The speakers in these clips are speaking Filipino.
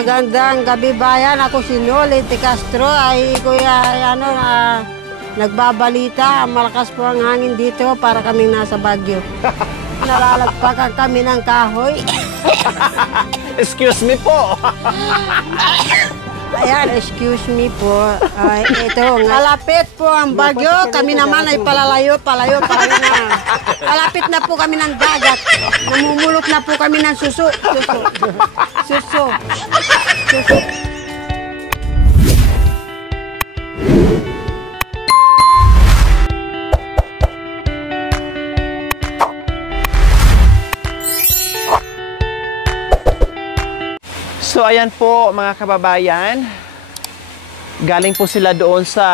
Magandang gabi bayan. Ako si Noli T. Castro. Ay kuya, nagbabalita. Malakas po ang hangin dito para kaming nasa Baguio. Nalalagpakan kami ng kahoy. Excuse me po. Ayan, excuse me po. Ay, ito nga. Malapit po ang Baguio. Kami naman ay palayo na. Malapit na po kami ng dagat. Namumulot na po kami ng suso. So ayan po mga kababayan, galing po sila doon sa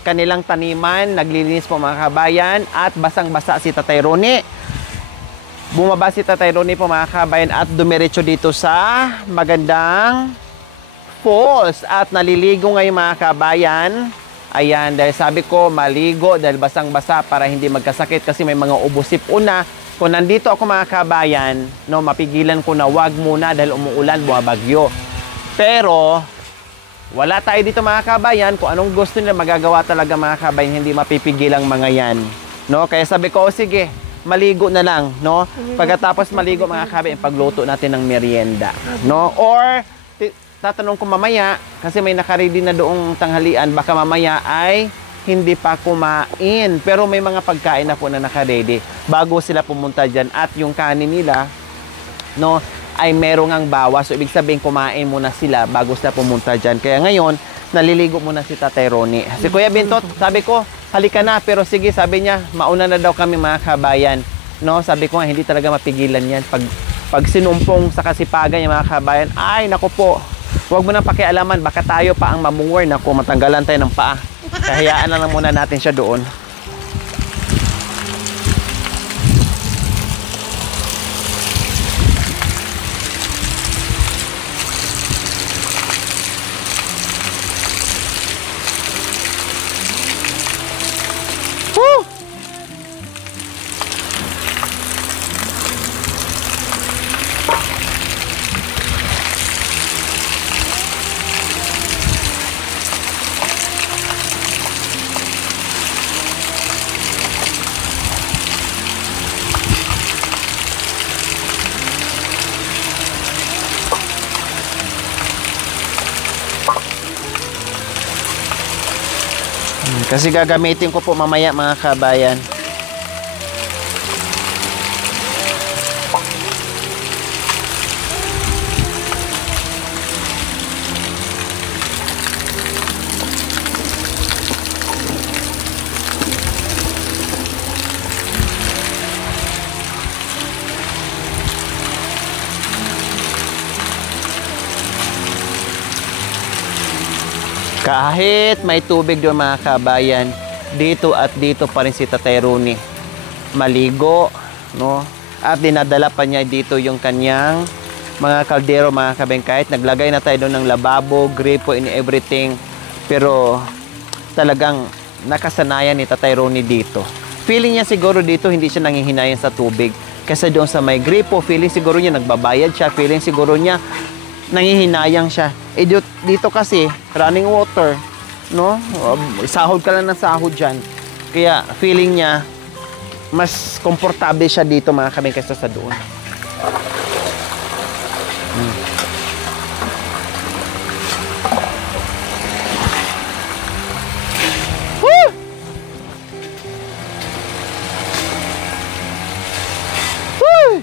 kanilang taniman, naglilinis po mga kababayan at basang-basa si Tatay Ronnie. Bumaba si Tatay Ronnie po mga kababayan at dumiretso dito sa magandang falls at naliligo ngayon mga kababayan. Ayan, dahil sabi ko maligo dahil basang-basa para hindi magkasakit kasi may mga ubosip una. Kung nandito ako mga kabayan, no, mapigilan ko na wag muna dahil umuulan, bumabagyo. Pero, wala tayo dito mga kabayan. Kung anong gusto nila magagawa talaga mga kabayan, hindi mapipigilang mga yan. No? Kaya sabi ko, oh, sige, maligo na lang. No? Pagkatapos maligo mga kabayan, pagluto natin ng merienda. No? Or, tatanong ko mamaya, kasi may nakaready na doong tanghalian, baka mamaya ay hindi pa kumain. Pero may mga pagkain na po na naka-ready bago sila pumunta dyan. At yung kanin nila, no, ay merong ang bawas. So, ibig sabihin, kumain muna sila bago sila pumunta dyan. Kaya ngayon, naliligo muna si Tatay Ronnie. Si Kuya Bintot, sabi ko, halika na. Pero sige, sabi niya, mauna na daw kami mga kabayan. No, sabi ko nga, hindi talaga mapigilan yan. Pag sinumpong sa kasipagan yung mga kabayan, ay, naku po, huwag mo nang pakialaman. Baka tayo pa ang mamungwar. Naku, matanggalan tayo ng paa. Kahayaan na lang muna natin siya doon. Woo! Kasi gagamitin ko po mamaya mga kabayan. Kahit may tubig doon mga kabayan, dito at dito pa rin si Tatay Ronnie. Maligo, no? At dinadala pa niya dito yung kanyang mga kaldero mga kabayan. Kahit naglagay na tayo doon ng lababo, gripo, and everything. Pero talagang nakasanayan ni Tatay Ronnie dito. Feeling niya siguro dito hindi siya nanghihinayan sa tubig. Kasi doon sa may gripo, feeling siguro niya nagbabayad siya. Feeling siguro niya nangihinayang siya. Eh dito kasi running water, no? Sahod ka lang ng sahod dyan. Kaya feeling niya mas komportable siya dito mga kami kaysa sa doon. Woo! Woo!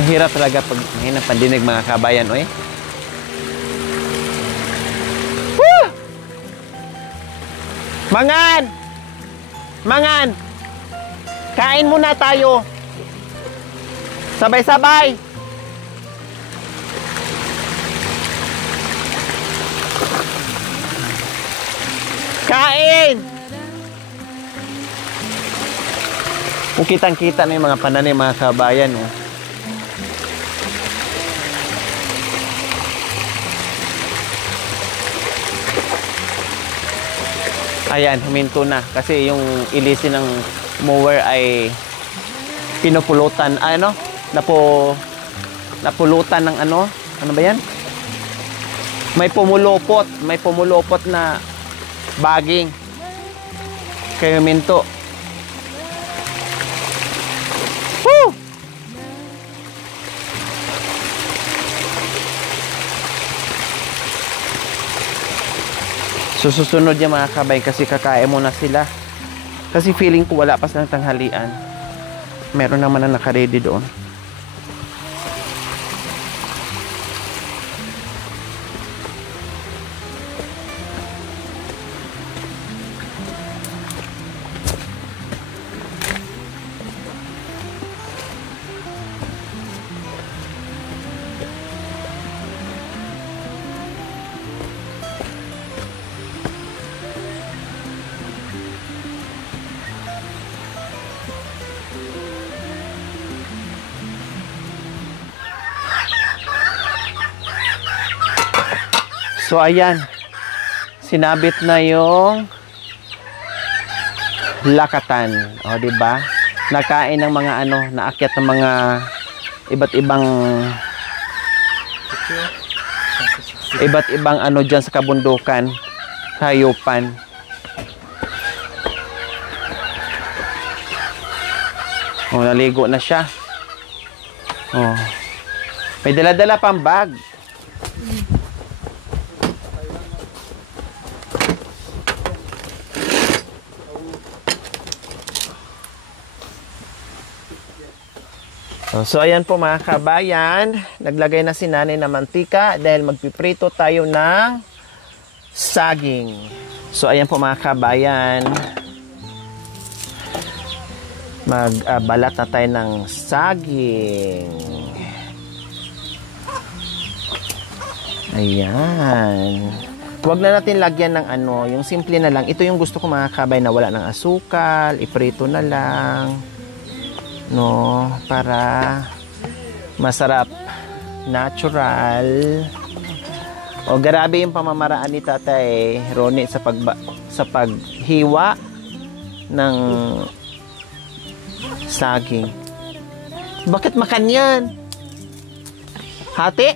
Ang hirap talaga pag ngayon ang pandinig mga kabayan, oy. Woo! Mangan! Mangan! Kain muna tayo. Sabay-sabay. Kain! Kung kitang-kita na yung mga pananim mga kabayan, oh. Ayan, huminto na kasi yung ilisin ng mower ay pinupulutan, napulutan ng Ano ba yan? May pumulupot. May pumulupot na baging. Kayo minto. Woo! So, susunod yung mga kabay kasi kakain muna sila. Kasi feeling ko wala pa silang tanghalian. Meron naman na nakaready doon. So ayan, sinabit na yung lakatan, o di ba? Nakain ng mga ano, naakyat ng mga iba't ibang ano diyan sa kabundukan, hayupan. Oh, naligo na siya. Oh. May dala-dala pang bag. So ayan po mga kabayan, naglagay na si nanay ng mantika dahil magpiprito tayo ng saging. So ayan po mga kabayan, magbalat na tayo ng saging. Ayan. Huwag na natin lagyan ng ano, yung simple na lang. Ito yung gusto ko mga kabayan na wala ng asukal, iprito na lang. No, para masarap, natural. O grabe yung pamamaraan ni Tatay Ronnie sa paghiwa ng saging. Bakit makanyan? Hati?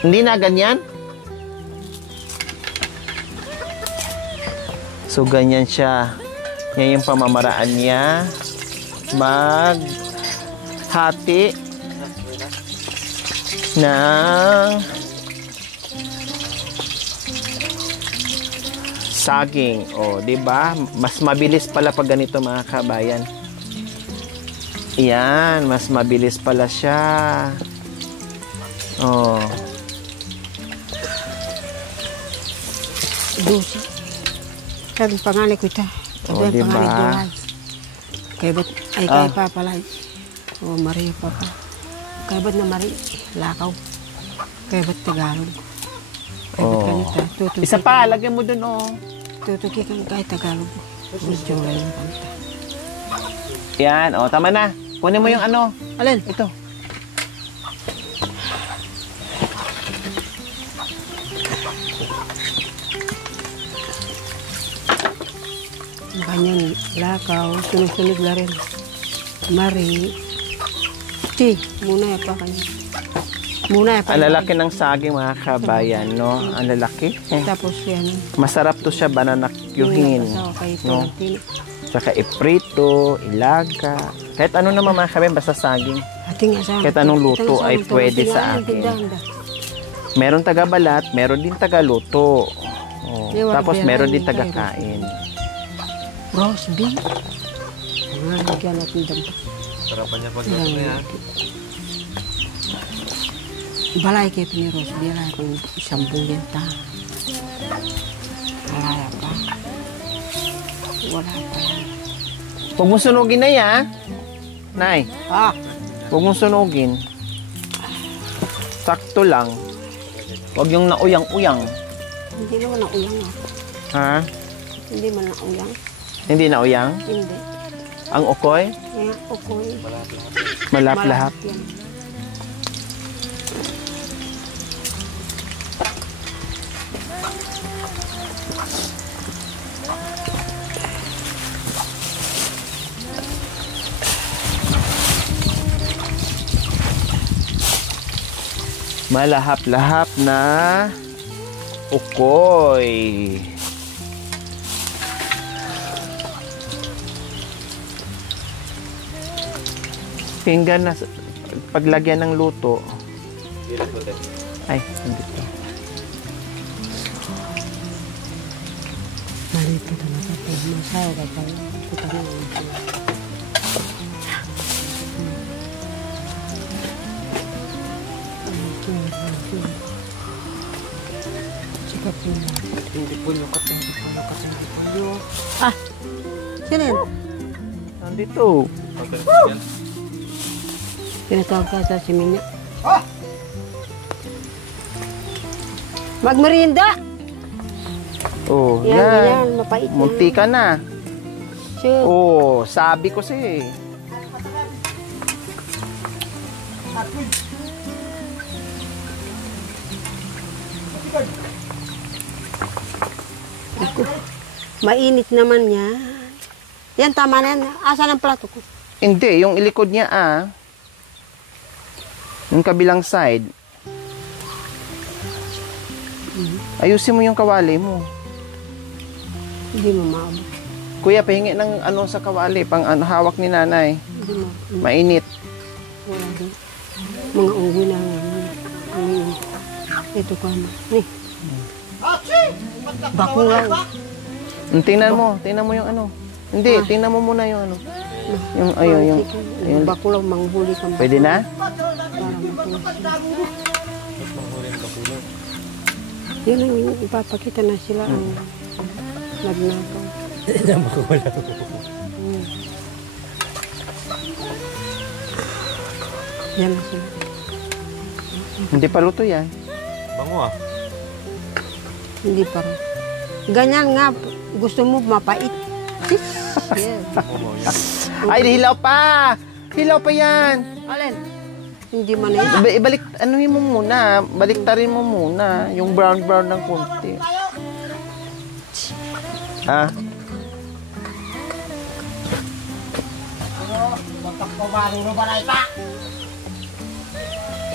Hindi na ganyan? So ganyan siya. Yan yung pamamaraan niya. Maghati ng saging. O, di ba? Mas mabilis pala pag ganito mga kabayan. Yan, mas mabilis pala siya. Oh. Dosi. Kan pangalan ko ita. O, di ba? Kaya ba't ay kaya pa pala. O Maria pa pa. Kaya ba't na Maria? Lakaw. Kaya ba't Tagalog? Kaya ba't kanita? Tutuki. Isa pa, lagyan mo dun oh. Tutuki kang kaya Tagalog. Medyo wala yung kanta. Yan, oh, tama na. Kunin mo yung ano. Alin? Ito. Kanyang lakaw, sunod-sunod na rin. Mari. Ti, muna ya pa kanya. Muna ya pa. Ang lalaki ng saging mga kabayan, no? Ang lalaki. Tapos yan. Masarap to siya bananakyuhin. No? Tsaka iprito, ilaga. Kahit ano naman mga kabayan, basta saging. Kahit anong luto ay pwede sa akin. Meron taga-balat, meron din taga-luto. Oh. Tapos meron din taga-kain. Roast beef. Lagyan natin dito. Sarapan niya pag na yan. Balay kayo ni roast beef. Balay kong isang bulan ta. Wala pa. Wala pa yan. Huwag mo sunugin na yan. Nay. Huwag mo sunugin. Sakto lang. Huwag yung nauyang-uyang. Hindi naman nauyang Ha? Hindi man nauyang. Hindi nauyang? Hindi. Ang ukoy? Yeah, okay. Malap-lahap. yan. Malahap-lahap na ukoy. Pinggan na paglagyan ng luto. Ay, nandito. Marito na natin. Masayo ka pa. Kita na lang. Hindi po yung katong. Ah! Sino yun? Nandito. Pinatawag ka sa Siminya. Magmerinda! Oh, Yan, yan. yan. Mapait yan. Munti ka na. Sure. Oh, sabi ko sa'yo eh. Mainit naman niya. Yan, tama na yan. Asan ang plato ko? Hindi, yung ilikod niya yung kabilang side. Ayusin mo yung kawali mo. Hindi mo maabot. Kuya, pahingi ng ano sa kawali, pang hawak ni nanay. Hindi mo. Mainit. Wala din. Mga unggoy na. Ito ka na. Nih. Bakulaw. Tingnan mo yung ano. Hindi, tingnan mo muna yung ano. Yung, ayun. Bakulaw, manghuli ka. Pwede na? Para yun ang ipapakita na sila ang nagnakaw. Yan na sila. Hindi pa luto yan. Bango Hindi pa rin. Ganyan nga, gusto mo mapait. Yes. Ay, hilaw pa! Hilaw pa yan! Alin? Hindi man na Ibalik, ano mo muna, baliktarin mo muna, yung brown-brown ng konti. Ha?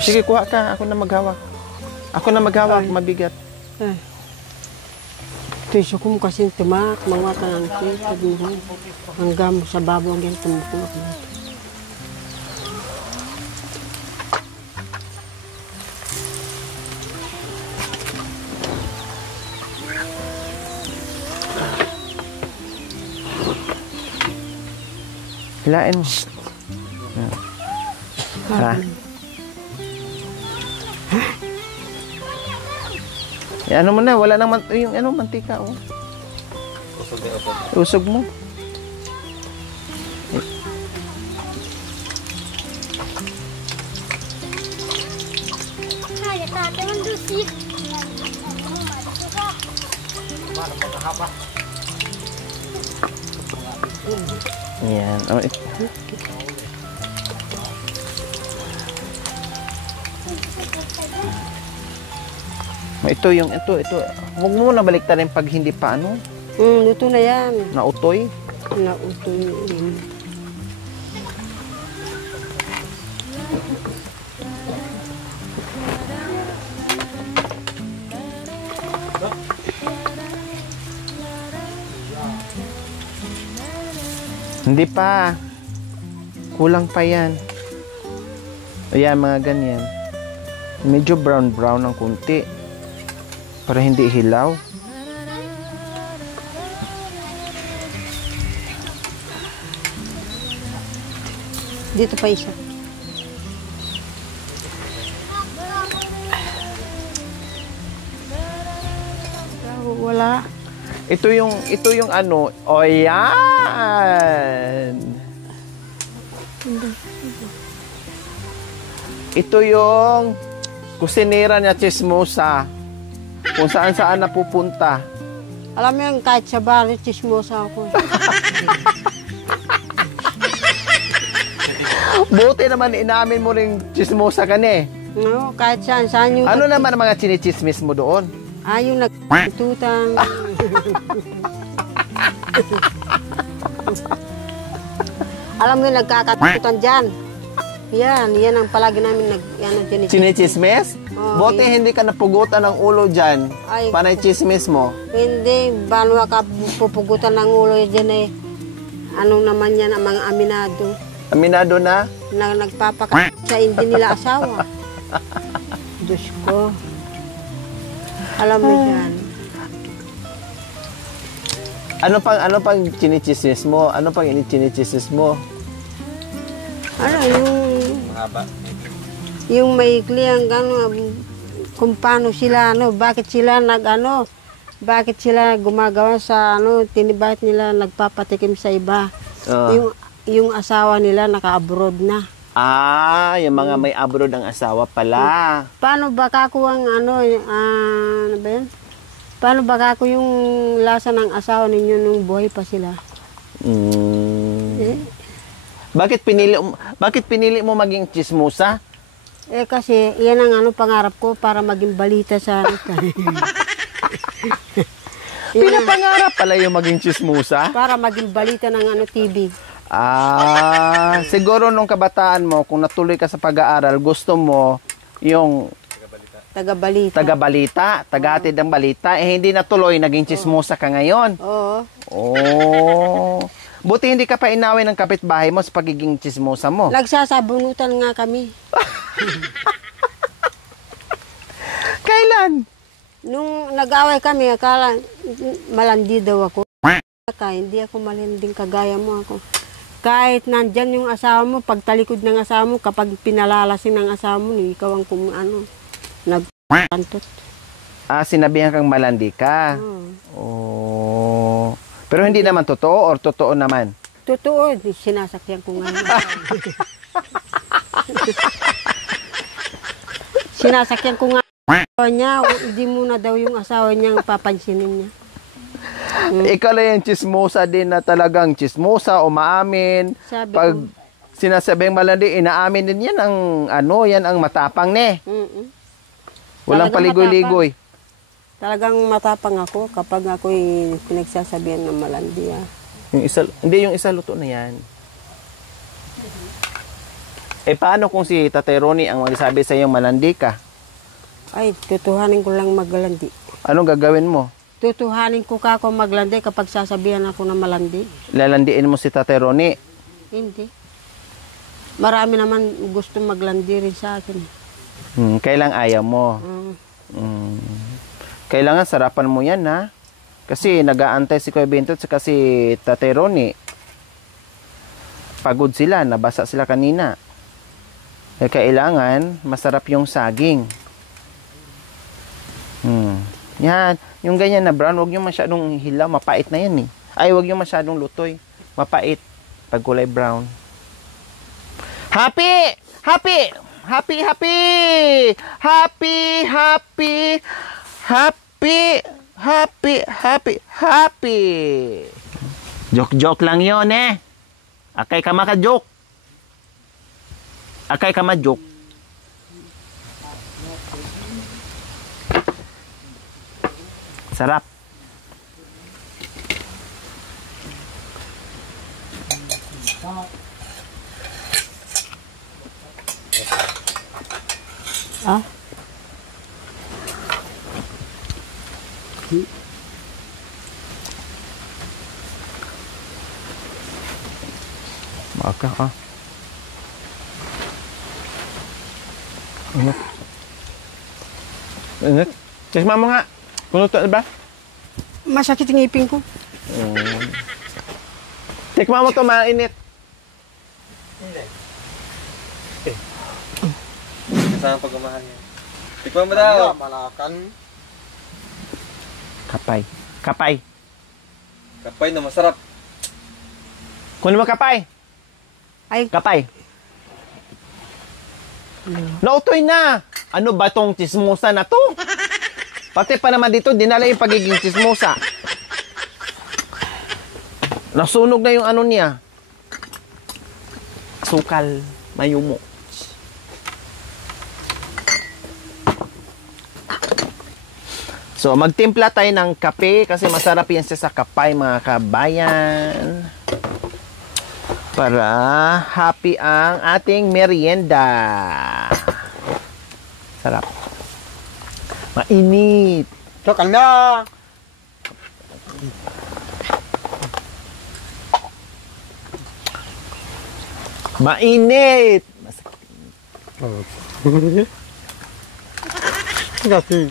Sige, kuha ka. Ako na maghawak. Ako na maghawak, mabigat. Tiso ko mo kasi tumak, mga tanang kita mo. Hanggang sa babaw ang ganito mo. Hilain mo. Ha? Ano mo na, wala nang yung ano, mantika, oh. Usog mo. Yan. Oh, ito. Huwag mo na baliktarin pag hindi pa ano. Luto na yan. Nautoy. Nautoy. Hindi pa. Kulang pa yan. Ayan, mga ganyan. Medyo brown-brown ng kunti. Para hindi hilaw. Dito pa isa. Wala. Ito yung ano. O yan. Ito yung kusinera niya, chismosa. Kung saan-saan napupunta. Alam mo yung kahit sa bari, chismosa ako. Buti naman inamin mo rin chismosa ka na eh. No, kahit saan yung... Ano naman ang mga chinichismis mo doon? Yung nagtutang. Alam mo yung nagkakatutan dyan. Yan ang palagi namin Chinichismis? Oo, Buti hindi ka napugutan ng ulo dyan. Ay, Panay chismis mo. Hindi, balwa ka pupugutan ng ulo dyan eh. Ano naman yan ang mga aminado Aminado na? na nagpapaka sa hindi nila asawa. Diyos ko. Alam mo yan. Ano pang chinichismis mo? Ano pang chinichismis mo? Ano, Mahaba. yung maikli ang kung paano sila, bakit sila bakit sila gumagawa sa tinibahit nila nagpapatikim sa iba. Yung asawa nila naka-abroad na. Yung mga may abroad ang asawa pala. Paano ba kako ang ano ba yun? Paano ba kako yung lasa ng asawa ninyo nung buhay pa sila? Eh? Bakit pinili mo maging chismosa? Kasi yan ang pangarap ko para maging balita sa Pinapangarap pala yung maging chismosa? para maging balita ng TV. Siguro nung kabataan mo, kung natuloy ka sa pag-aaral, gusto mo yung Taga-balita. tagatid ng balita, hindi natuloy, naging chismosa ka ngayon. Oo. Buti hindi ka pa inaway ng kapitbahay mo sa pagiging chismosa mo. Nagsasabunutan nga kami. Kailan? Nung nag-away kami, akala malandi daw ako. Hindi ako malanding kagaya mo ako. Kahit nandyan yung asawa mo, pagtalikod ng asawa mo, kapag pinalalasin ng asawa mo, ikaw ang nagpantot. Sinabihan kang malandi ka. Pero hindi naman totoo or totoo naman? Totoo, sinasakyan ko nga. Sinasakyan ko nga niya, hindi muna daw yung asawa niyang papansinin niya. Ikaw lang yung chismosa din na talagang chismosa, umaamin. Sabi Pag ko, sinasabing malandi, inaamin din yan ang yan ang matapang ne. Walang Talagang paligoy-ligoy. talagang matapang ako kapag ako'y pinagsasabihan ng malandi. Yung isa luto na yan. Paano kung si Tatay Ronnie ang magsabi sa iyong malandi ka? Ay, tutuhanin ko lang maglandi. Anong gagawin mo? Tutuhanin ko kako maglandi kapag sasabihan ako ng malandi. Lalandiin mo si Tatay Ronnie? Hindi. Marami naman gusto maglandi rin sa akin. Kailang ayaw mo? Kailangan sarapan mo yan, ha? Kasi nag-aantay si Kuya Bintot at si Tatay Ronnie. Pagod sila, nabasa sila kanina. Kailangan masarap yung saging. Yan, yung ganyan na brown, huwag yung masyadong hilaw, mapait na yan eh. Ay, huwag yung masyadong lutoy, mapait pag kulay brown. Happy! Happy! Happy! Happy! Happy! Happy! Happy! Happy! Happy! Happy! Joke-joke lang yon eh. Akay ka maka-joke. Akay ka ma-joke. Sarap. Maka Ingat. Ingat. Cesma mo nga. Kunuto na ba? Masakit ang ngipin ko. Tikma mo to, mainit. Saan pagmamahal niya? Tikman mo daw. Malakan. Kapay. Kapay. Kapay na masarap. Kunin mo kapay. Ay, Kapay. Nautoy na. Ano ba tong chismosa na to? Pati pa naman dito, dinala yung pagiging chismosa. Nasunog na yung ano niya. Sukal. Mayumo. So, magtimpla tayo ng kape kasi masarap yan siya sa kapay, mga kabayan. Para happy ang ating merienda. Sarap. Mainit. Cho na. Mainit. Kasi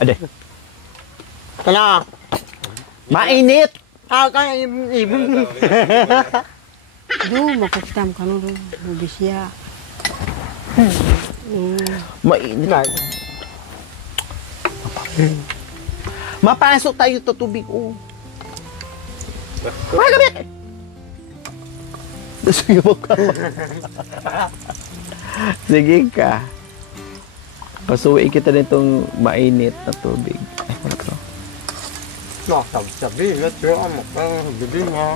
Ade. Kana. Mainit. Kan ibon. Do, makukitam ka no, bisya. Mainit. Mapasok tayo sa tubig. Oh. Ay, gabi! Sige mo ka. Sige ka. Pasuwi kita nitong mainit na tubig. Ay, wala to. No, sabi, let's go. Bibing ha.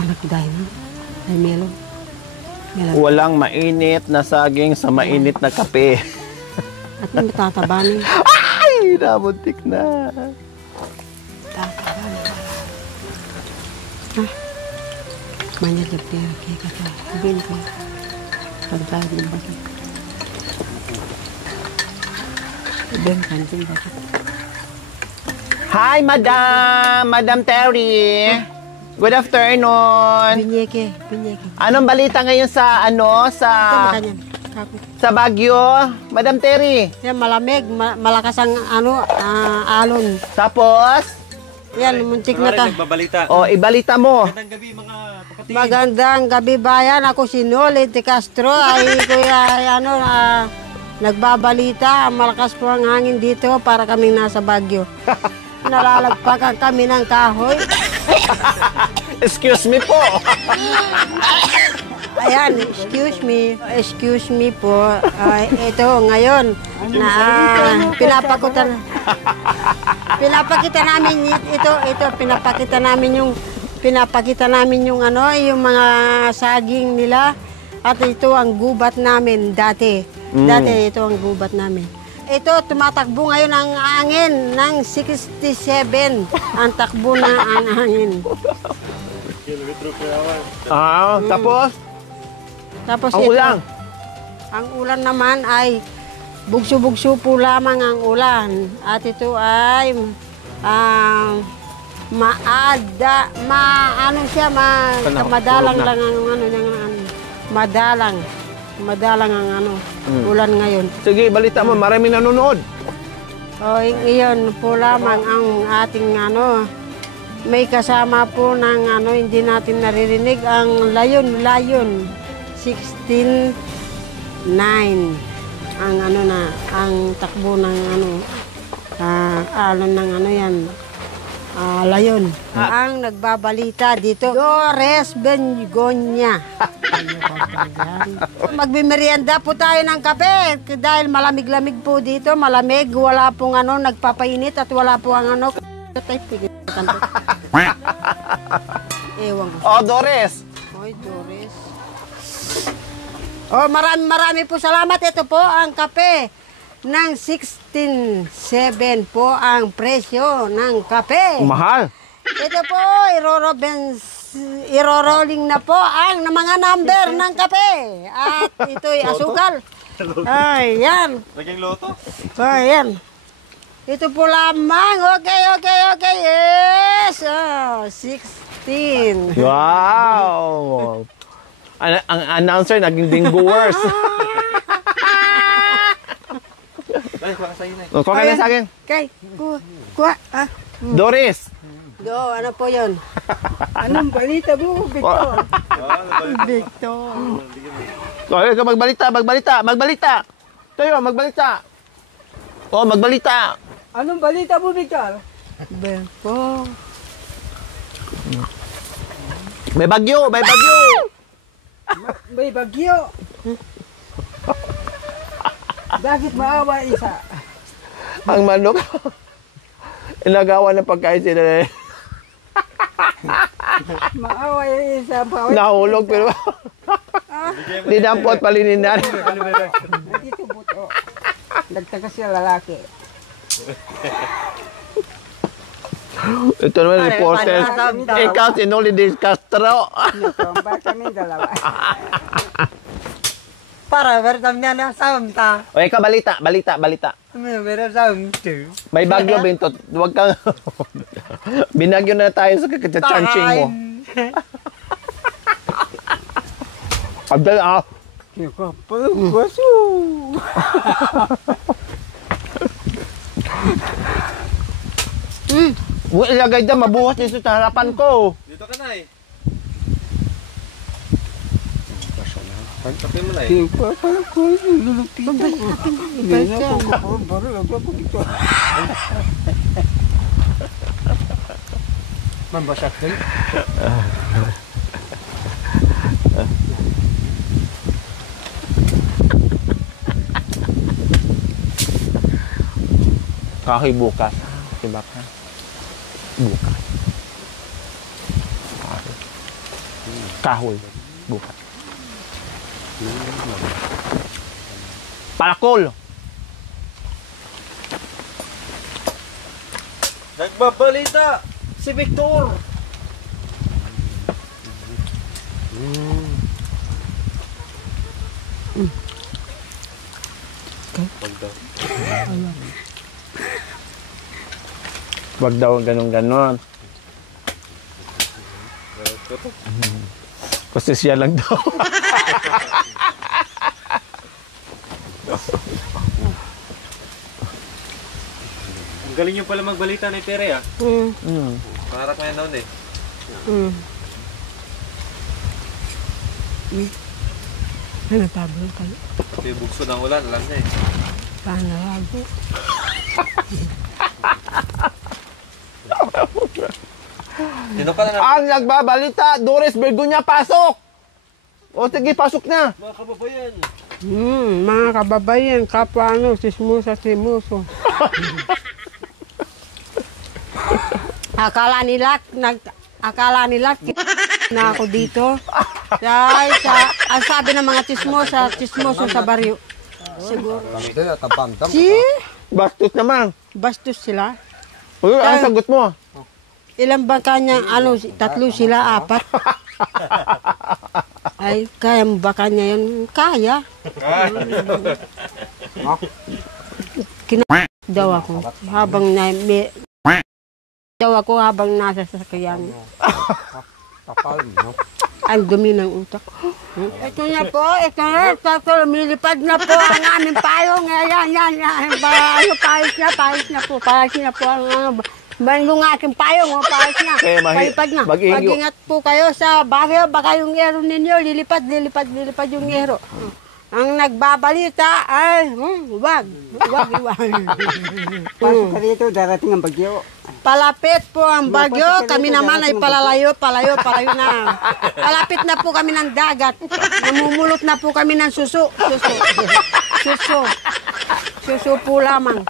Anak ko dahil na. Ay, melo. Walang mainit na saging sa mainit na kape. At may matatabanin. Ay, namuntik na. Tatabanin. Manya jab kaya kata. Sabihin ko. Pagdahil ng bakit. Sabihin kanting bakit. Hi, Madam! Madam Terry! Good afternoon! Pinyeke. Anong balita ngayon sa Ito sa makanyan. Kako. sa Baguio? Madam Terry. Yan, malamig. Malakas ang alon. Tapos, Yan, muntik na ta. Nagbabalita. ibalita mo. Magandang gabi mga kapatid. Magandang gabi bayan. Ako si Noli T. Castro. Ay, kuya, nagbabalita. Malakas po ang hangin dito para kaming nasa Baguio. Nalalagpakan kami ng kahoy. Excuse me po. Ayan, excuse me po. Ito, ngayon, pinapakita namin yung yung mga saging nila. At ito ang gubat namin dati. Dati ito ang gubat namin. Ito, tumatakbo ngayon ang angin ng 67. Ang takbo na ang angin. Tapos, Tapos ang ito, ulan. ang ulan naman ay bugso-bugso po lamang ang ulan. At ito ay madalang lang ang madalang ang ulan ngayon. Sige, balita mo, maraming nanonood. O, iyon po lamang ang ating may kasama po ng hindi natin naririnig ang layon 16:9 ang ang takbo ng alon ng yan layon. Ang nagbabalita dito, Dores Bengonya. Magmimerienda po tayo ng kape dahil malamig-lamig po dito, malamig, wala pong nagpapainit at wala po ang ewan ko. Oh, Doris. Oy, Doris. Oh, marami po salamat. Ito po ang kape ng 16.7 po ang presyo ng kape. Mahal. Ito po, irorolling na po ang mga number ng kape. At ito'y asukal. Ay, yan. Laging loto. Ay, yan. Ito po lamang. Okay. Yes. 16. Wow. Ang announcer naging dingoers. Ay, kuha ka sa inay. Kuha ka na sa akin. Okay, kuha. Doris. Ano po yun? Anong balita mo, Victor? Victor. Okay, magbalita. Tayo, magbalita. Oh, magbalita. Anong balita mo, Victor? Victor. May bagyo. May bagyo. Bakit maawa isa? Ang manok. Inagawa ng pagkain sila. Maawa isa pa. Nahulog pero dinampot palininan. Dito buto. Nagtaga siya lalaki. Ito naman reporter. Ikaw si Nolidis Castro. Natomba kami dalawa. Para bertam niya na samta. O ikaw balita. May bertam tu. May bagyo Bintot. Huwag kang binagyo na tayo sa kakachanching mo. Abdal Kiko pagwaso. Huwag ilagay dyan, mabuhat dito sa harapan ko. Dito ka na eh. Tapin mo na eh. Kiko pagwaso. Hindi na po baru ako dito. Mambasak din. Kahoy bukas. Diba ka? Bukas. Kahoy. Bukas. Palakol. Nagbabalita si Victor. Wag daw ganon-ganon. Kasi siya lang daw. Ang galing yung pala magbalita ni Tere ah. Pangarap ngayon daw eh. Ano Pablo kayo? May bugso ng ulan, alam niya eh. Panalago. Sino ka na naman? Ang nagbabalita, Doris Bergunya pasok. O sige, pasok na. Mga kababayan. Mga kababayan, kapwa sismusa. Akala nila na ako dito. Ang sabi ng mga chismoso sa baryo. Siguro. Bastos naman. Bastos sila. Uy, ang sagot mo? Ilan ba kanya, 3 sila, 4? Ay, kaya mo ba kanya yan? Kaya. Daw ako habang nasa sasakyan. Ang dumi ng utak. Ito na po, lumilipad na po ang aming payong. Yan. Payos na po ang yung aking payong, payos na. Palipad na. Mag-ingat po kayo sa bagyo, baka yung ero ninyo, lilipad yung ero. Ang nagbabalita ay, wag. Pasok ka dito, darating ang bagyo. Palapit po ang bagyo, kami naman ay palayo na. Palapit na po kami ng dagat. Namumulot na po kami ng suso. Suso po lamang.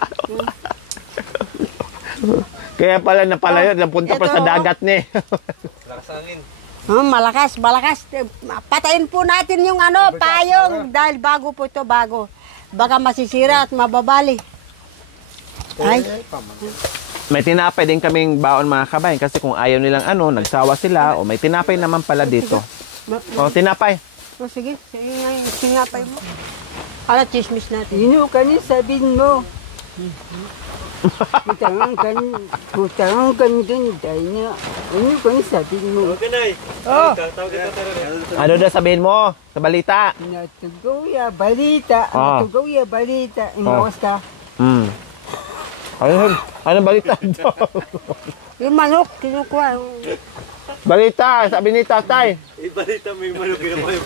Kaya pala napalayo, napunta pa sa dagat ni. Lakas angin. Malakas. Patayin po natin yung payong dahil bago po ito, bago. Baka masisira at mababali. Ay. May tinapay din kaming baon mga kabayan kasi kung ayaw nilang nagsawa sila o may tinapay naman pala dito. O, tinapay. O sige, sinapay mo. Chismis natin. Sino ka ni sabihin mo? Kutangan ka ni din dahil niya. Ano ka ni sabihin mo? Okay na eh. Tawag kita Tere. Ano daw sabihin mo sa balita? Natugaw ya balita. Imawas ka. Ano balita? Yung manok, kinukuha. Balita, sabi ni tatay. Ibalita mo yung manok ginawa yung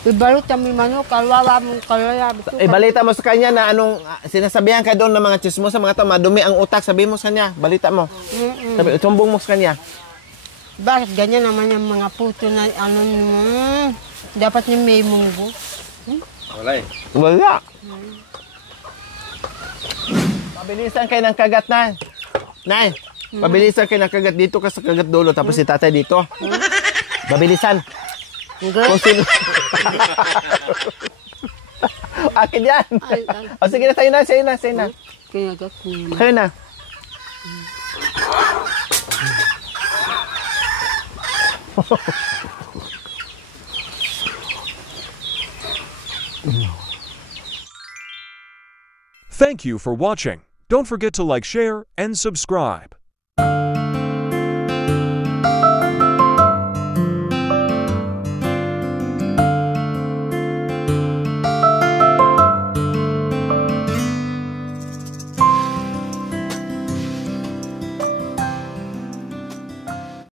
Ibalita mo yung manok, kalwawa mong kalaya. Balita mo sa kanya na sinasabihan ka doon ng mga chismo sa mga tao, madumi ang utak, sabihin mo sa kanya, balita mo. Sumbong mo sa kanya. Bakit ganyan naman yung mga puto na dapat niya may munggo? Wala eh. Wala. Mabilisan kayo ng kagat na. Nay, Pabilisan kayo nakagat dito ka sa kagat dulo tapos si tatay dito. Pabilisan. Kung sino... Akin yan. O sige na, sa'yo na. Kaya agad ko naman. Sa'yo na. Thank you for watching. Don't forget to like, share, and subscribe.